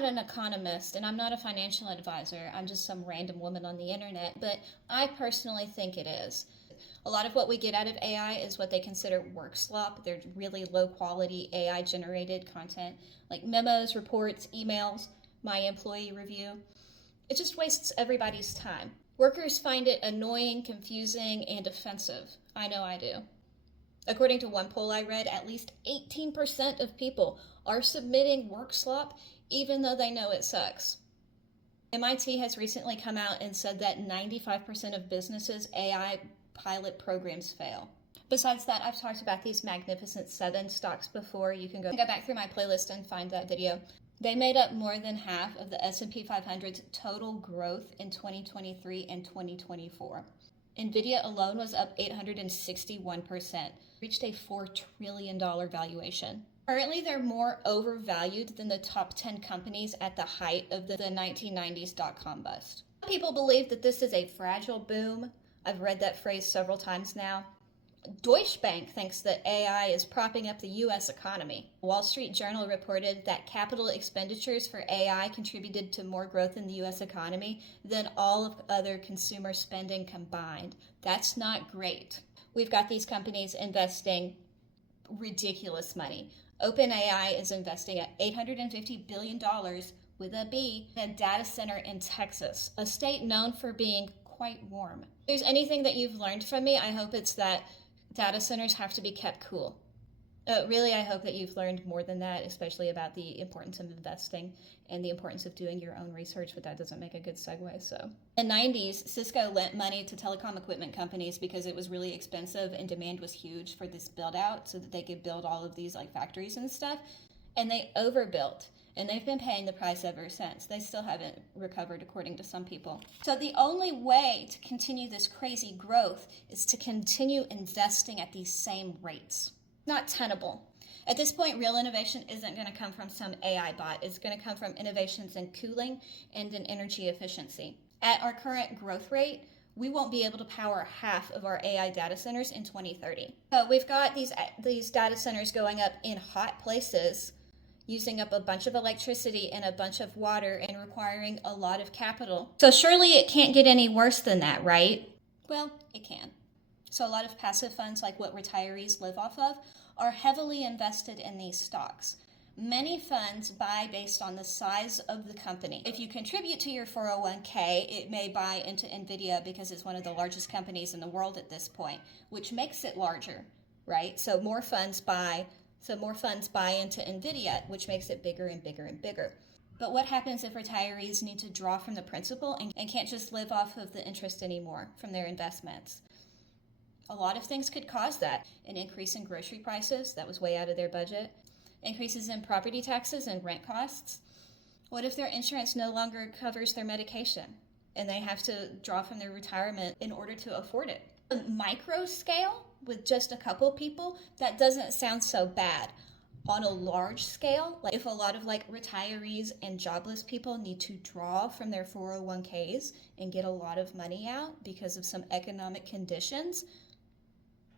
not an economist and I'm not a financial advisor. I'm just some random woman on the internet, but I personally think it is. A lot of what we get out of AI is what they consider work slop. They're really low quality AI generated content like memos, reports, emails, my employee review. It just wastes everybody's time. Workers find it annoying, confusing, and offensive. I know I do. According to one poll I read, at least 18% of people are submitting work slop even though they know it sucks. MIT has recently come out and said that 95% of businesses' AI pilot programs fail. Besides that, I've talked about these Magnificent Seven stocks before. You can go back through my playlist and find that video. They made up more than half of the S&P 500's total growth in 2023 and 2024. NVIDIA alone was up 861%, reached a $4 trillion valuation. Currently, they're more overvalued than the top 10 companies at the height of the 1990s dot-com bust. People believe that this is a fragile boom. I've read that phrase several times now. Deutsche Bank thinks that AI is propping up the U.S. economy. Wall Street Journal reported that capital expenditures for AI contributed to more growth in the U.S. economy than all of other consumer spending combined. That's not great. We've got these companies investing ridiculous money. OpenAI is investing at $850 billion with a B in a data center in Texas, a state known for being quite warm. If there's anything that you've learned from me, I hope it's that data centers have to be kept cool. Really, I hope that you've learned more than that, especially about the importance of investing and the importance of doing your own research, but that doesn't make a good segue. So, in the 90s, Cisco lent money to telecom equipment companies because it was really expensive and demand was huge for this build out so that they could build all of these like factories and stuff. And they overbuilt. And they've been paying the price ever since. They still haven't recovered, according to some people. So the only way to continue this crazy growth is to continue investing at these same rates. Not tenable. At this point, real innovation isn't going to come from some AI bot. It's going to come from innovations in cooling and in energy efficiency. At our current growth rate, we won't be able to power half of our AI data centers in 2030. So we've got these data centers going up in hot places, using up a bunch of electricity and a bunch of water and requiring a lot of capital. So surely it can't get any worse than that, right? Well, it can. So a lot of passive funds, like what retirees live off of, are heavily invested in these stocks. Many funds buy based on the size of the company. If you contribute to your 401k, it may buy into NVIDIA because it's one of the largest companies in the world at this point, which makes it larger, right? So more funds buy into NVIDIA, which makes it bigger and bigger and bigger. But what happens if retirees need to draw from the principal and can't just live off of the interest anymore from their investments? A lot of things could cause that. An increase in grocery prices, that was way out of their budget. Increases in property taxes and rent costs. What if their insurance no longer covers their medication and they have to draw from their retirement in order to afford it? On a micro scale, with just a couple people, that doesn't sound so bad. On a large scale, like if a lot of retirees and jobless people need to draw from their 401ks and get a lot of money out because of some economic conditions,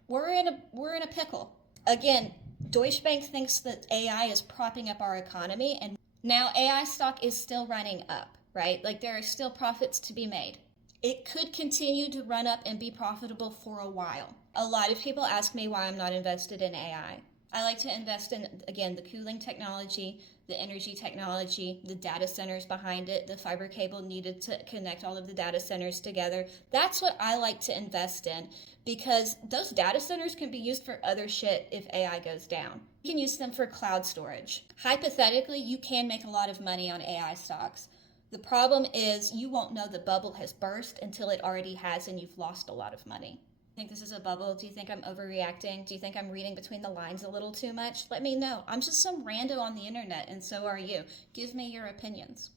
we're in a pickle. Again, Deutsche Bank thinks that AI is propping up our economy, and now AI stock is still running up, right? Like there are still profits to be made. It could continue to run up and be profitable for a while. A lot of people ask me why I'm not invested in AI. I like to invest in, again, the cooling technology, the energy technology, the data centers behind it, the fiber cable needed to connect all of the data centers together. That's what I like to invest in because those data centers can be used for other shit if AI goes down. You can use them for cloud storage. Hypothetically, you can make a lot of money on AI stocks. The problem is you won't know the bubble has burst until it already has and you've lost a lot of money. Think this is a bubble? Do you think I'm overreacting? Do you think I'm reading between the lines a little too much? Let me know. I'm just some rando on the internet and so are you. Give me your opinions.